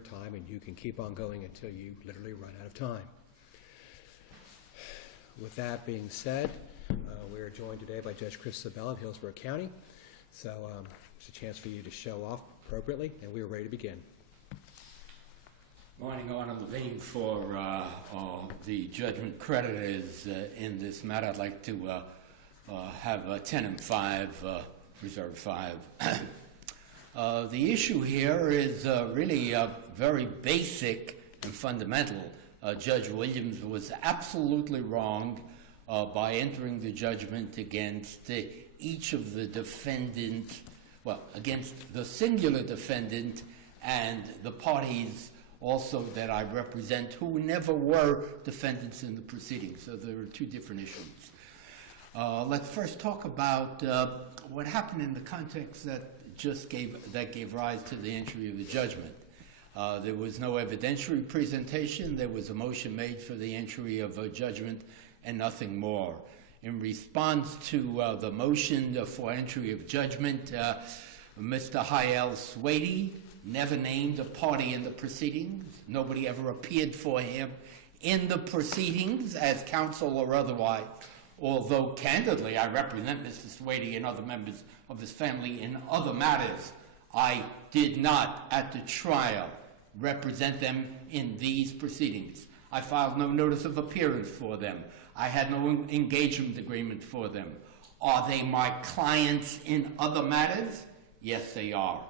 your time, and you can keep on going until you literally run out of time. With that being said, we are joined today by Judge Chris Sabella of Hillsborough County. So it's a chance for you to show off appropriately, and we are ready to begin. Morning, Honor Levine. For the judgment creditors in this matter, I'd like to have 10 and 5, reserve 5. The issue here is really very basic and fundamental. Judge Williams was absolutely wrong by entering the judgment against each of the defendants, well, against the singular defendant and the parties also that I represent who never were defendants in the proceedings. So there are two different issues. Let's first talk about what happened in the context that gave rise to the entry of the judgment. There was no evidentiary presentation. There was a motion made for the entry of a judgment and nothing more. In response to the motion for entry of judgment, Mr. Hayel Swady never named a party in the proceedings. Nobody ever appeared for him in the proceedings as counsel or otherwise. Although, candidly, I represent Mr. Swady and other members of his family in other matters, I did not, at the trial, represent them in these proceedings. I filed no notice of appearance for them. I had no engagement agreement for them. Are they my clients in other matters? Yes, they are.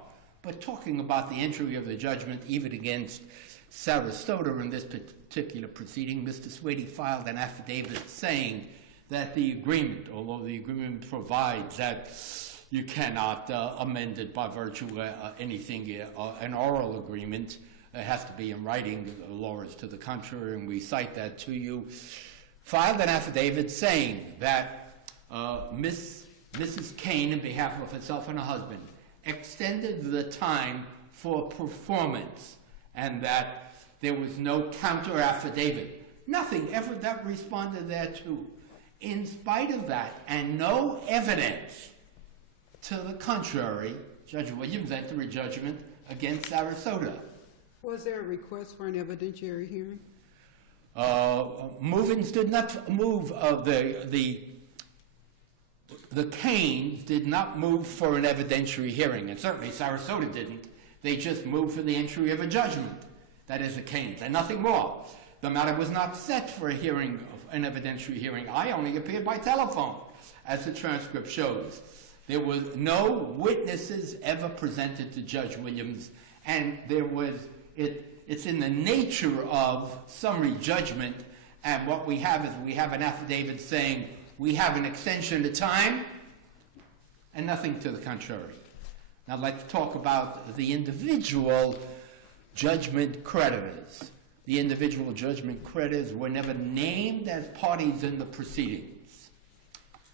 But talking about the entry of the judgment, even against Sarasota in this particular proceeding, Mr. Swady filed an affidavit saying that the agreement, although the agreement provides that you cannot amend it by virtue of anything, an oral agreement, it has to be in writing. The law is to the contrary, and we cite that to you. Filed an affidavit saying that Mrs. Kane, in behalf of herself and her husband, extended the time for performance and that there was no counter affidavit. Nothing ever that responded thereto. In spite of that, and no evidence to the contrary, Judge Williams entered a judgment against Sarasota. Was there a request for an evidentiary hearing? Movings did not move. The Canes did not move for an evidentiary hearing, and certainly Sarasota didn't. They just moved for the entry of a judgment. That is the Canes, and nothing more. The matter was not set for a hearing, an evidentiary hearing. I only appeared by telephone, as the transcript shows. There was no witnesses ever presented to Judge Williams, and it's in the nature of summary judgment, and what we have is we have an affidavit saying we have an extension of time, and nothing to the contrary. Now let's talk about the individual judgment creditors. The individual judgment creditors were never named as parties in the proceedings.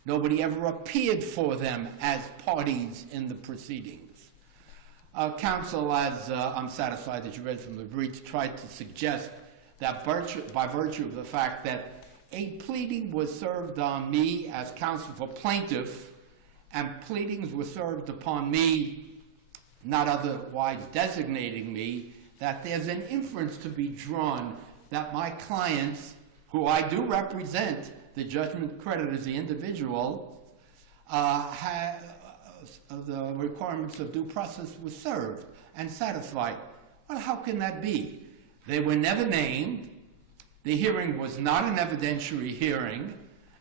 Nobody ever appeared for them as parties in the proceedings. Counsel, as I'm satisfied that you read from the briefs, tried to suggest that by virtue of the fact that a pleading was served on me as counsel for plaintiff, and pleadings were served upon me, not otherwise designating me, that there's an inference to be drawn that my clients, who I do represent, the judgment creditors, the individual, the requirements of due process were served and satisfied. Well, how can that be? They were never named. The hearing was not an evidentiary hearing,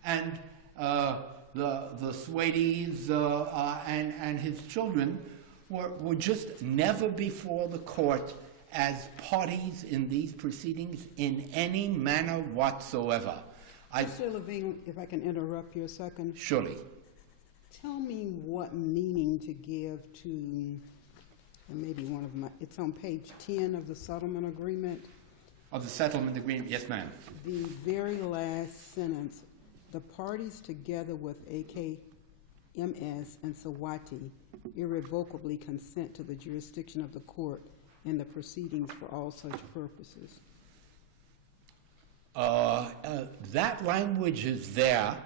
and the Swadys and his children were just never before the court as parties in these proceedings in any manner whatsoever. Mr. Levine, if I can interrupt you a second. Surely. Tell me what meaning to give to, maybe one of my, it's on page 10 of the settlement agreement. Of the settlement agreement, yes, ma'am. The very last sentence, the parties together with AKMS and Sawati irrevocably consent to the jurisdiction of the court in the proceedings for all such purposes. That language is there,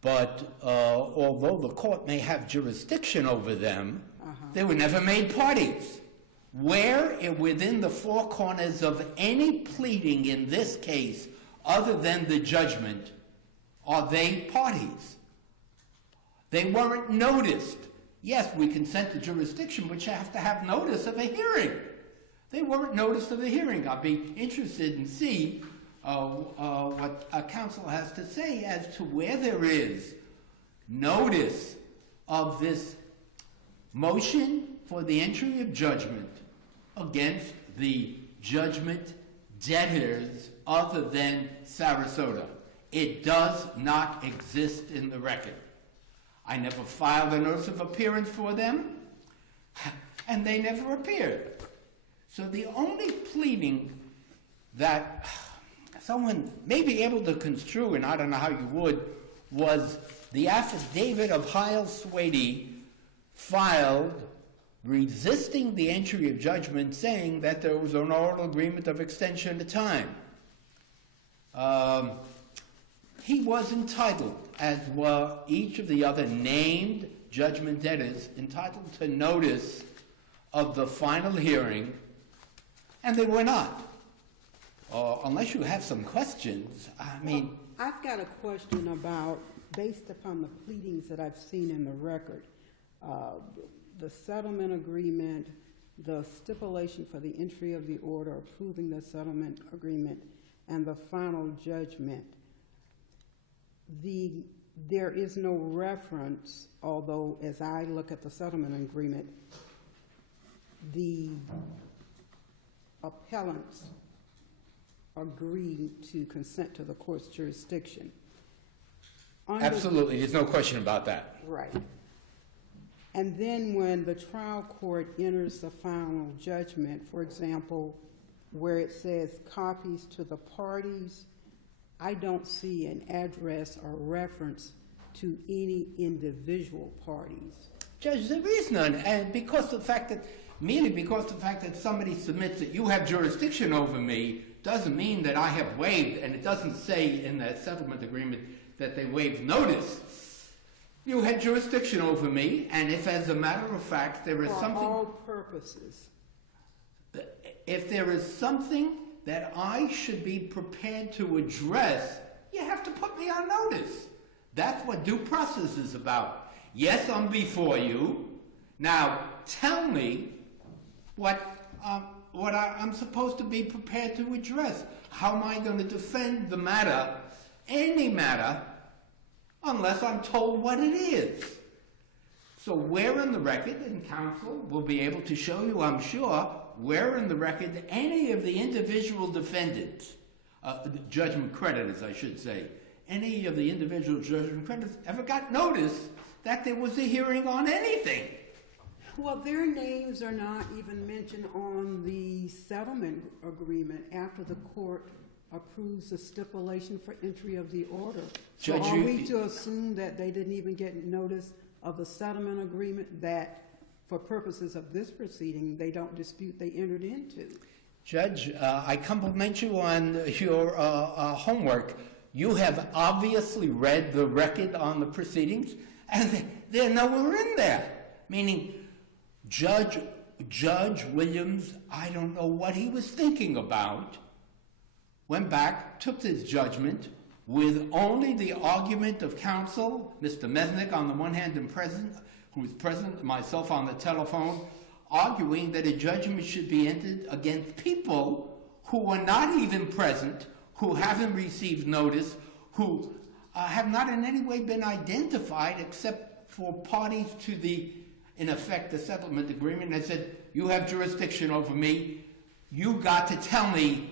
but although the court may have jurisdiction over them, they were never made parties. where within the four corners of any pleading in this case, other than the judgment, are they parties? They weren't noticed. Yes, we consent to jurisdiction, but you have to have notice of a hearing. They weren't noticed of a hearing. I'll be interested in see what counsel has to say as to where there is notice of this motion for the entry of judgment against the judgment debtors other than Sarasota. It does not exist in the record. I never filed a notice of appearance for them, and they never appeared. So the only pleading that someone may be able to construe, and I don't know how you would, was the affidavit of Heil Swady filed resisting the entry of judgment, saying that there was an oral agreement of extension of time. He was entitled, as were each of the other named judgment debtors, entitled to notice of the final hearing, and they were not. Unless you have some questions, I mean... Well, I've got a question about, based upon the pleadings that I've seen in the record, the settlement agreement, the stipulation for the entry of the order approving the settlement agreement, and the final judgment. There is no reference, although as I look at the settlement agreement, the appellants agreed to consent to the court's jurisdiction. Absolutely, there's no question about that. Right. And then when the trial court enters the final judgment, for example, where it says copies to the parties, I don't see an address or reference to any individual parties. Judge, there is none, and merely because the fact that somebody submits that you have jurisdiction over me doesn't mean that I have waived, and it doesn't say in that settlement agreement that they waived notice. You had jurisdiction over me, and if as a matter of fact there is something... For all purposes. If there is something that I should be prepared to address, you have to put me on notice. That's what due process is about. Yes, I'm before you. Now, tell me what I'm supposed to be prepared to address. How am I going to defend the matter, any matter, unless I'm told what it is? So where in the record, and counsel will be able to show you, I'm sure, where in the record any of the individual defendants, judgment creditors, I should say, any of the individual judgment creditors ever got notice that there was a hearing on anything? Well, their names are not even mentioned on the settlement agreement after the court approves the stipulation for entry of the order. Judge, so are we to assume that they didn't even get notice of the settlement agreement that, for purposes of this proceeding, they don't dispute they entered into? Judge, I compliment you on your homework. You have obviously read the record on the proceedings, and they're nowhere in there. Meaning, Judge Williams, I don't know what he was thinking about, went back, took his judgment with only the argument of counsel, Mr. Mesnick on the one hand and present, who was present, myself on the telephone, arguing that a judgment should be entered against people who were not even present, who haven't received notice, who have not in any way been identified except for parties to the, in effect, the settlement agreement. And I said, you have jurisdiction over me. You got to tell me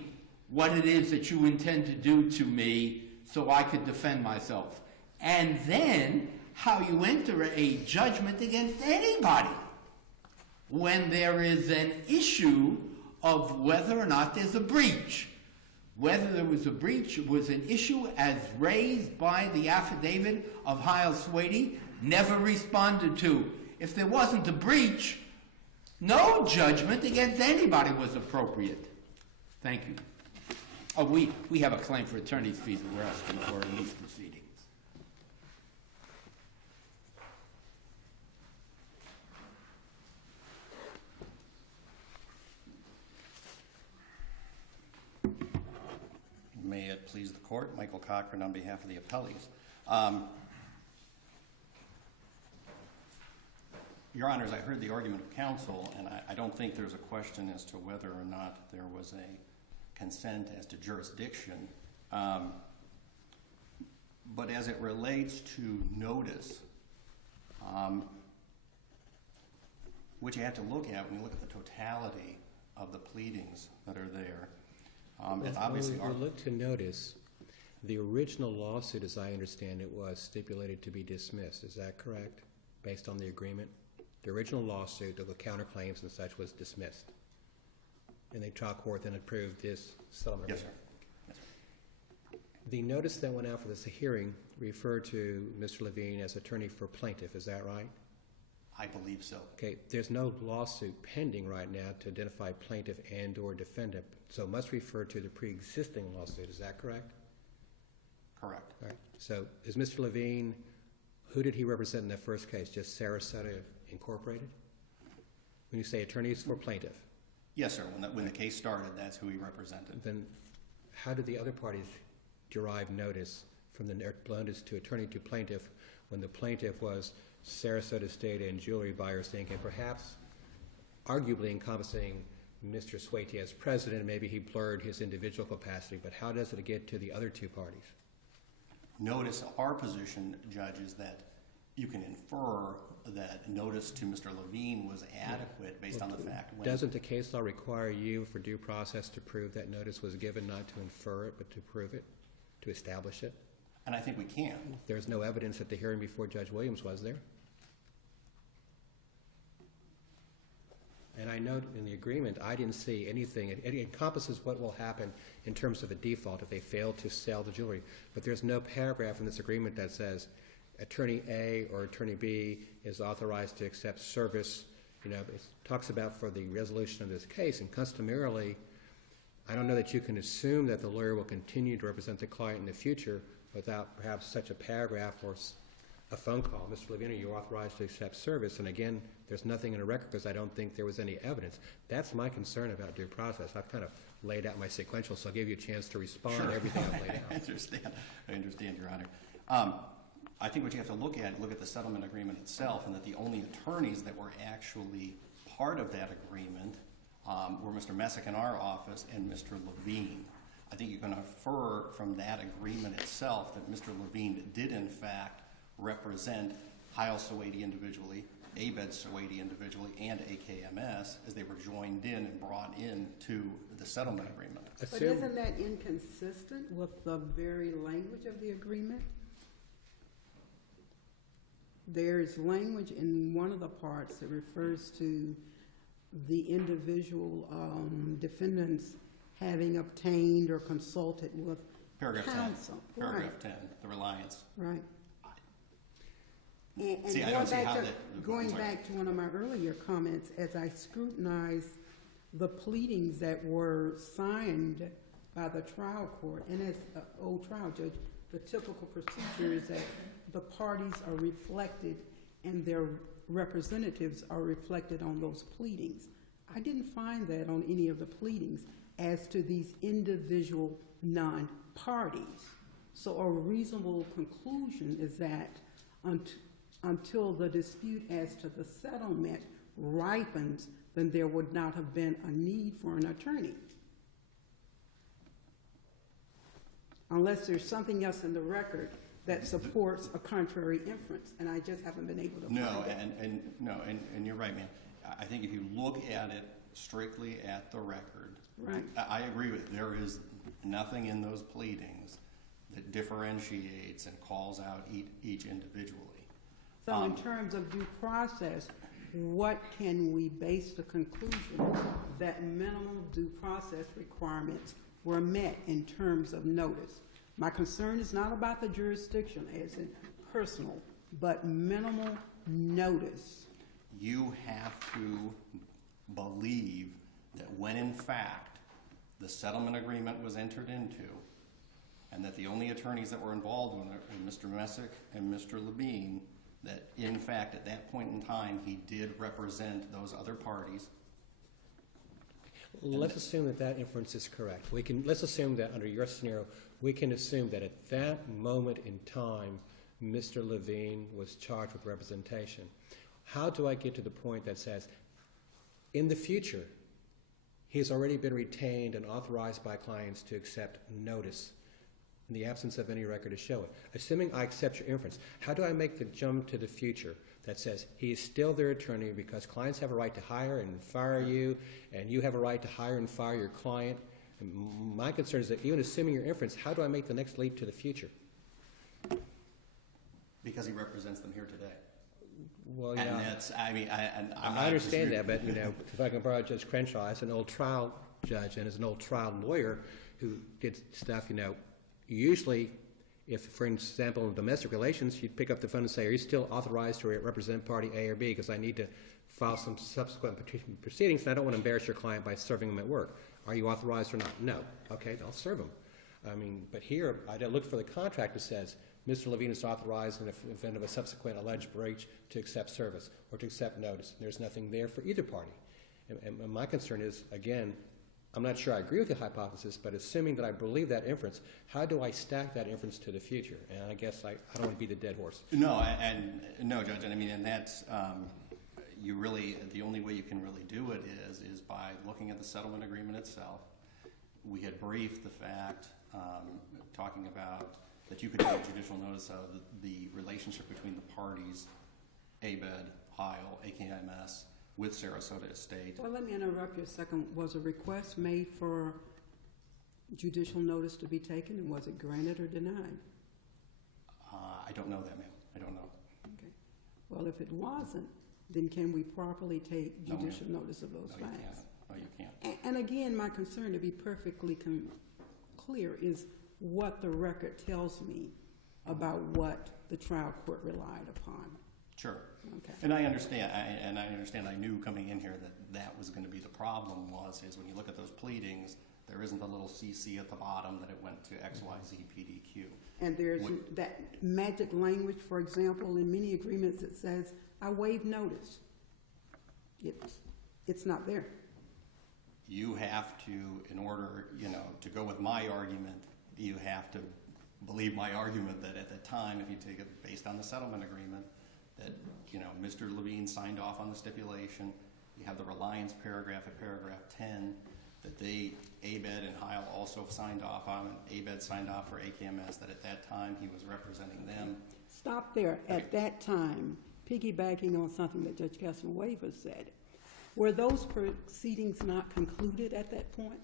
what it is that you intend to do to me so I could defend myself. And then how you enter a judgment against anybody when there is an issue of whether or not there's a breach. Whether there was a breach was an issue as raised by the affidavit of Heil Swady, never responded to. If there wasn't a breach, no judgment against anybody was appropriate. Thank you. Oh, we have a claim for attorney's fees that we're asking for in these proceedings. please the court. Michael Cochran on behalf of the appellees. Your Honors, I heard the argument of counsel, and I don't think there's a question as to whether or not there was a consent as to jurisdiction. But as it relates to notice, which you have to look at when you look at the totality of the pleadings that are there, it's obviously When we look to notice, the original lawsuit, as I understand it, was stipulated to be dismissed. Is that correct, based on the agreement? The original lawsuit of the counterclaims and such was dismissed, and the trial court then approved this settlement. Yes, sir. Yes, sir. The notice that went out for this hearing referred to Mr. Levine as attorney for plaintiff. Is that right? I believe so. Okay, there's no lawsuit pending right now to identify plaintiff and/or defendant, so it must refer to the pre-existing lawsuit. Is that correct? Correct. All right. So is Mr. Levine, who did he represent in that first case? Just Sarasota Incorporated? When you say attorneys for plaintiff? Yes, sir. When the case started, that's who he represented. Then how did the other parties derive notice from the notice to attorney to plaintiff when the plaintiff was Sarasota State and Jewelry Buyers Inc., and perhaps arguably encompassing Mr. Swayte as president, and maybe he blurred his individual capacity, but how does it get to the other two parties? Notice our position, Judge, is that you can infer that notice to Mr. Levine was adequate based on the fact when... Doesn't the case law require you for due process to prove that notice was given, not to infer it, but to prove it, to establish it? And I think we can. There's no evidence at the hearing before Judge Williams, was there? And I note in the agreement, I didn't see anything. It encompasses what will happen in terms of a default if they fail to sell the jewelry. But there's no paragraph in this agreement that says Attorney A or Attorney B is authorized to accept service. You know, it talks about for the resolution of this case, and customarily, I don't know that you can assume that the lawyer will continue to represent the client in the future without perhaps such a paragraph or a phone call. Mr. Levine, are you authorized to accept service? And again, there's nothing in the record because I don't think there was any evidence. That's my concern about due process. I've kind of laid out my sequential, so I'll give you a chance to respond to everything I've laid out. I understand, Your Honor. I think what you have to look at the settlement agreement itself, and that the only attorneys that were actually part of that agreement were Mr. Messick in our office and Mr. Levine. I think you can infer from that agreement itself that Mr. Levine did in fact represent Heil Swayte individually, Abed Swayte individually, and AKMS as they were joined in and brought into the settlement agreement. But isn't that inconsistent with the very language of the agreement? There's language in one of the parts that refers to the individual defendants having obtained or consulted with Paragraph counsel. 10. Paragraph 10, the reliance. Right. And See, I don't see how that... Going back to one of my earlier comments, as I scrutinized the pleadings that were signed by the trial court, and as an old trial judge, the typical procedure is that the parties are reflected and their representatives are reflected on those pleadings. I didn't find that on any of the pleadings as to these individual non-parties. So a reasonable conclusion is that until the dispute as to the settlement ripens, then there would not have been a need for an attorney. Unless there's something else in the record that supports a contrary inference, and I just haven't been able to find it. And you're right, ma'am. I think if you look at it strictly at the record, right. I agree with you. There is nothing in those pleadings that differentiates and calls out each individually. So in terms of due process, what can we base the conclusion that minimum due process requirements were met in terms of notice? My concern is not about the jurisdiction as in personal, but minimal notice. You have to believe that when in fact the settlement agreement was entered into and that the only attorneys that were involved in it were Mr. Messick and Mr. Levine, that in fact at that point in time he did represent those other parties. Let's assume that that inference is correct. Let's assume that under your scenario, we can assume that at that moment in time, Mr. Levine was charged with representation. How do I get to the point that says, in the future, he has already been retained and authorized by clients to accept notice in the absence of any record to show it? Assuming I accept your inference, how do I make the jump to the future that says he is still their attorney because clients have a right to hire and fire you, and you have a right to hire and fire your client? And my concern is that even assuming your inference, how do I make the next leap to the future? Because he represents them here today. Well, yeah. And that's, I mean, I'm I understand not that, but, if I can borrow Judge Crenshaw, as an old trial judge and as an old trial lawyer who did stuff, usually, if, for example, in domestic relations, you'd pick up the phone and say, are you still authorized to represent party A or B? Because I need to file some subsequent proceedings, and I don't want to embarrass your client by serving them at work. Are you authorized or not? No. Okay, I'll serve them. But here, I look for the contract that says, Mr. Levine is authorized in the event of a subsequent alleged breach to accept service or to accept notice. There's nothing there for either party. And my concern is, again, I'm not sure I agree with the hypothesis, but assuming that I believe that inference, how do I stack that inference to the future? And I guess I don't want to beat a dead horse. No, no, Judge, and that's, you really, the only way you can really do it is by looking at the settlement agreement itself. We had briefed the fact, talking about that you could take judicial notice of the relationship between the parties, ABED, Heil, AKMS, with Sarasota Estate. Well, let me interrupt you a second. Was a request made for judicial notice to be taken, and was it granted or denied? I don't know that, ma'am. I don't know. Okay. Well, if it wasn't, then can we properly take judicial notice of those facts? No, you can't. And again, my concern, to be perfectly clear, is what the record tells me about what the trial court relied upon. Sure. Okay. And I understand. I knew coming in here that was going to be the problem. Is when you look at those pleadings, there isn't a little CC at the bottom that it went to XYZ PDQ. And there's that magic language, for example, in many agreements it says, I waive notice. It's not there. You have to, in order, to go with my argument, you have to believe my argument that at the time, if you take it based on the settlement agreement, that, Mr. Levine signed off on the stipulation. You have the reliance paragraph at paragraph 10 that ABED and Heil also signed off on. ABED signed off for AKMS that at that time he was representing them. Stop there. Okay. At that time, piggybacking on something that Judge Castlewaver said, were those proceedings not concluded at that point?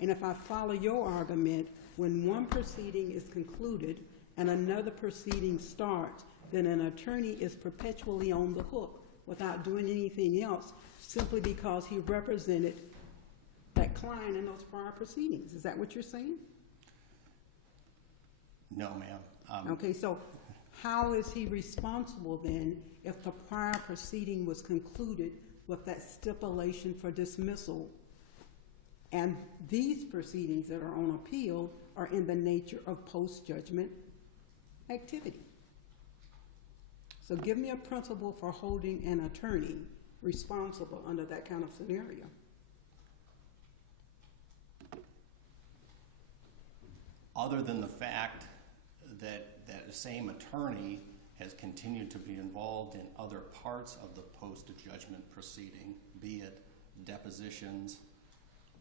And if I follow your argument, when one proceeding is concluded and another proceeding starts, then an attorney is perpetually on the hook without doing anything else simply because he represented that client in those prior proceedings. Is that what you're saying? No, ma'am. Okay, so how is he responsible then if the prior proceeding was concluded with that stipulation for dismissal, and these proceedings that are on appeal are in the nature of post-judgment activity? So give me a principle for holding an attorney responsible under that kind of scenario. Other than the fact that the same attorney has continued to be involved in other parts of the post-judgment proceeding, be it depositions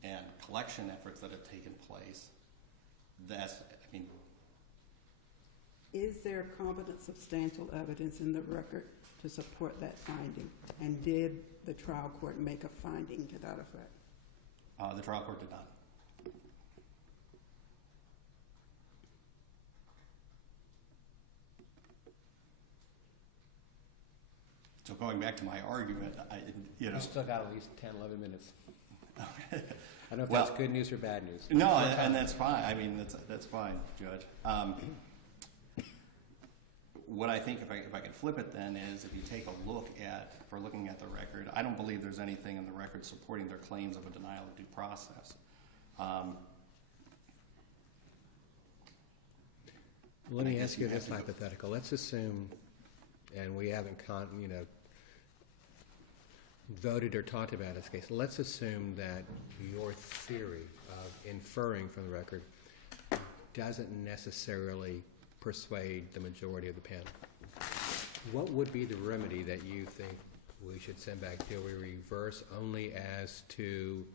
and collection efforts that have taken place, Is there competent substantial evidence in the record to support that finding? And did the trial court make a finding to that effect? The trial court did not. So going back to my argument, You still got at least 10, 11 minutes. Okay. I don't know if that's good news or bad news. No, and that's fine. That's fine, Judge. What I think, if I could flip it then, is if you take a look at, for looking at the record, I don't believe there's anything in the record supporting their claims of a denial of due process. Let me ask you this hypothetical. Let's assume, and we haven't, voted or talked about this case. Let's assume that your theory of inferring from the record doesn't necessarily persuade the majority of the panel. What would be the remedy that you think we should send back? Do we reverse only as to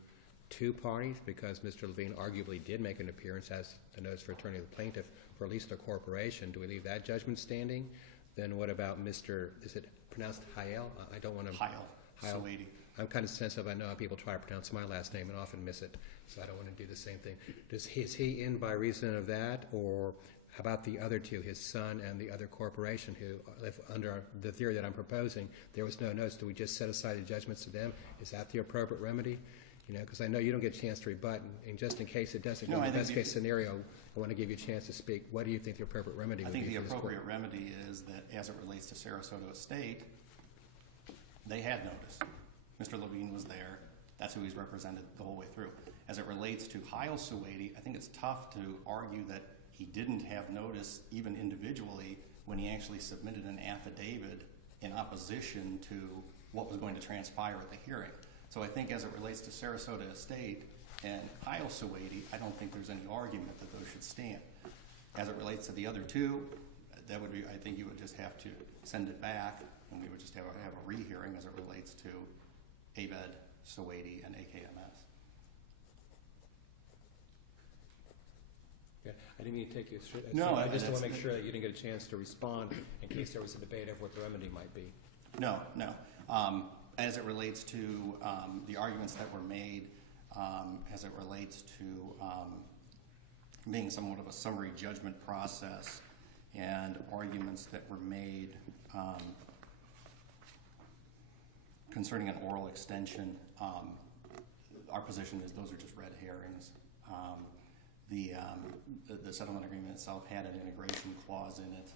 two parties, because Mr. Levine arguably did make an appearance as the notice for attorney of the plaintiff for at least a corporation? Do we leave that judgment standing? Then what about Mr., is it pronounced Hayel? I don't want to... Hayel. Sawady. I'm kind of sensitive. I know how people try to pronounce my last name and often miss it, so I don't want to do the same thing. Is he in by reason of that, or how about the other two, his son and the other corporation, who, if under the theory that I'm proposing, there was no notice, do we just set aside the judgments to them? Is that the appropriate remedy? You know, because I know you don't get a chance to rebut, and just in case it doesn't go in the best case scenario, I want to give you a chance to speak. What do you think the appropriate remedy would be? I think the for this court? appropriate remedy is that, as it relates to Sarasota Estate, they had notice. Mr. Levine was there. That's who he's represented the whole way through. As it relates to Hayel Sawady, I think it's tough to argue that he didn't have notice, even individually, when he actually submitted an affidavit in opposition to what was going to transpire at the hearing. So I think as it relates to Sarasota Estate and Hayel Sawady, I don't think there's any argument that those should stand. As it relates to the other two, that would be, I think you would just have to send it back, and we would just have a rehearing as it relates to Abed, Sawady, and AKMS. Yeah, I didn't mean to take you through. No, I just want to that's- make sure that you didn't get a chance to respond in case there was a debate of what the remedy might be. No. As it relates to the arguments that were made, as it relates to being somewhat of a summary judgment process, and arguments that were made concerning an oral extension, our position is those are just red herrings. The settlement agreement itself had an integration clause in it.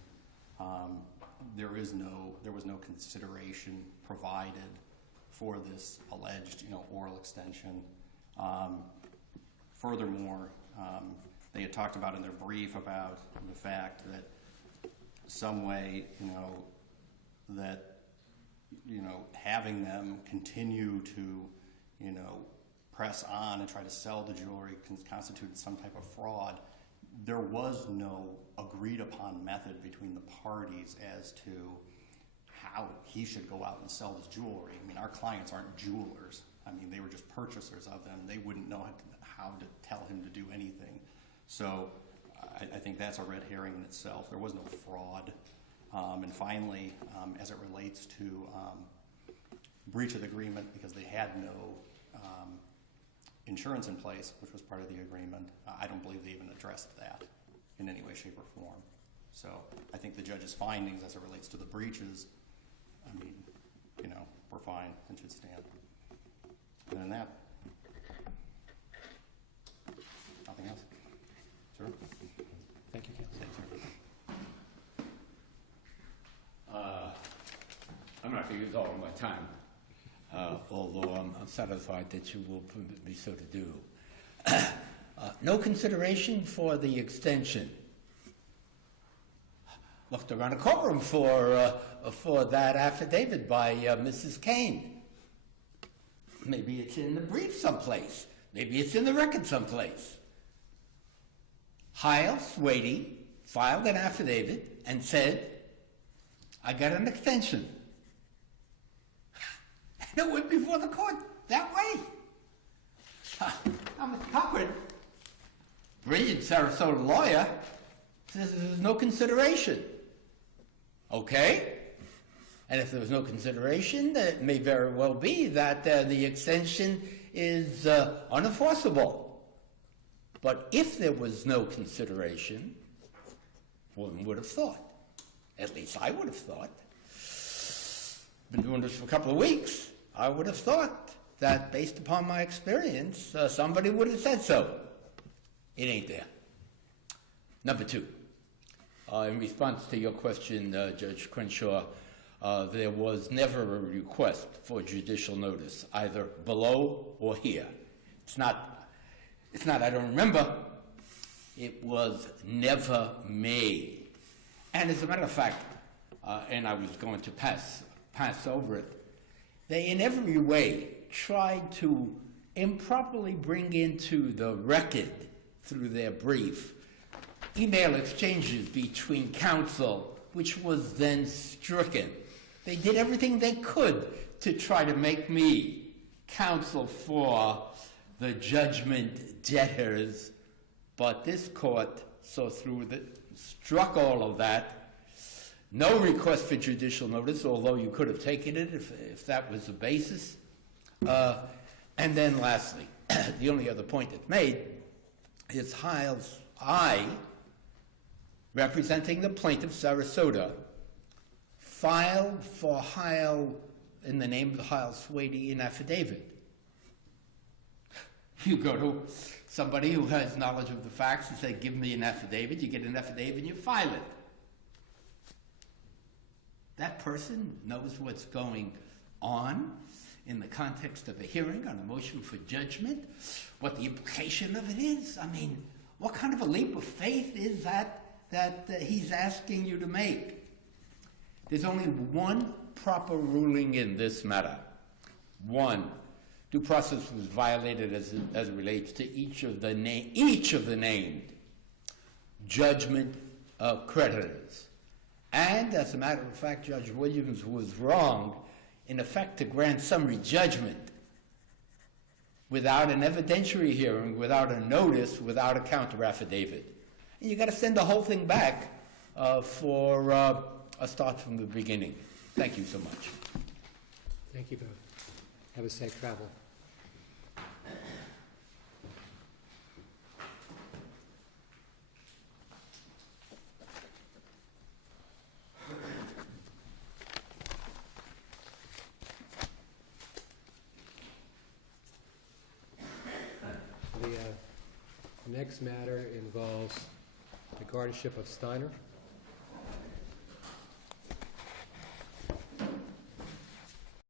There was no consideration provided for this alleged, oral extension. Furthermore, they had talked about in their brief about the fact that some way, that having them continue to, press on and try to sell the jewelry constituted some type of fraud. There was no agreed upon method between the parties as to how he should go out and sell this jewelry. I mean, our clients aren't jewelers. I mean, they were just purchasers of them. They wouldn't know how to tell him to do anything. So I think that's a red herring in itself. There was no fraud. And finally, as it relates to breach of the agreement, because they had no insurance in place, which was part of the agreement, I don't believe they even addressed that in any way, shape, or form. So I think the judge's findings as it relates to the breaches, we're fine and should stand. Other than that, nothing else. Sir? Thank you, counsel. Thanks, sir. I'm not going to use all of my time, although I'm satisfied that you will permit me so to do. No consideration for the extension. Looked around the courtroom for that affidavit by Mrs. Kane. Maybe it's in the brief someplace. Maybe it's in the record someplace. Hayel Sawady filed an affidavit and said, I got an extension. And it went before the court that way. I'm a Cochran, brilliant Sarasota lawyer, says there's no consideration. Okay? And if there was no consideration, it may very well be that the extension is unenforceable. But if there was no consideration, one would have thought, at least I would have thought, been doing this for a couple of weeks, I would have thought that based upon my experience, somebody would have said so. It ain't there. Number two, in response to your question, Judge Crenshaw, there was never a request for judicial notice, either below or here. It's not, I don't remember. It was never made. And as a matter of fact, and I was going to pass over it, they in every way tried to improperly bring into the record through their brief email exchanges between counsel, which was then stricken. They did everything they could to try to make me counsel for the judgment debtors, but this court struck all of that. No request for judicial notice, although you could have taken it if that was the basis. And then lastly, the only other point that's made is I, representing the plaintiff, Sarasota, filed for Heil, in the name of Heil Swady, an affidavit. You go to somebody who has knowledge of the facts and say, give me an affidavit. You get an affidavit and you file it. That person knows what's going on in the context of a hearing on a motion for judgment, what the implication of it is. I mean, what kind of a leap of faith is that he's asking you to make? There's only one proper ruling in this matter. One, due process was violated as it relates to each of the named judgment creditors. And as a matter of fact, Judge Williams was wrong, in effect, to grant summary judgment without an evidentiary hearing, without a notice, without a counter affidavit. And you got to send the whole thing back for a start from the beginning. Thank you so much. Thank you both. Have a safe travel. The next matter involves the guardianship of Steiner.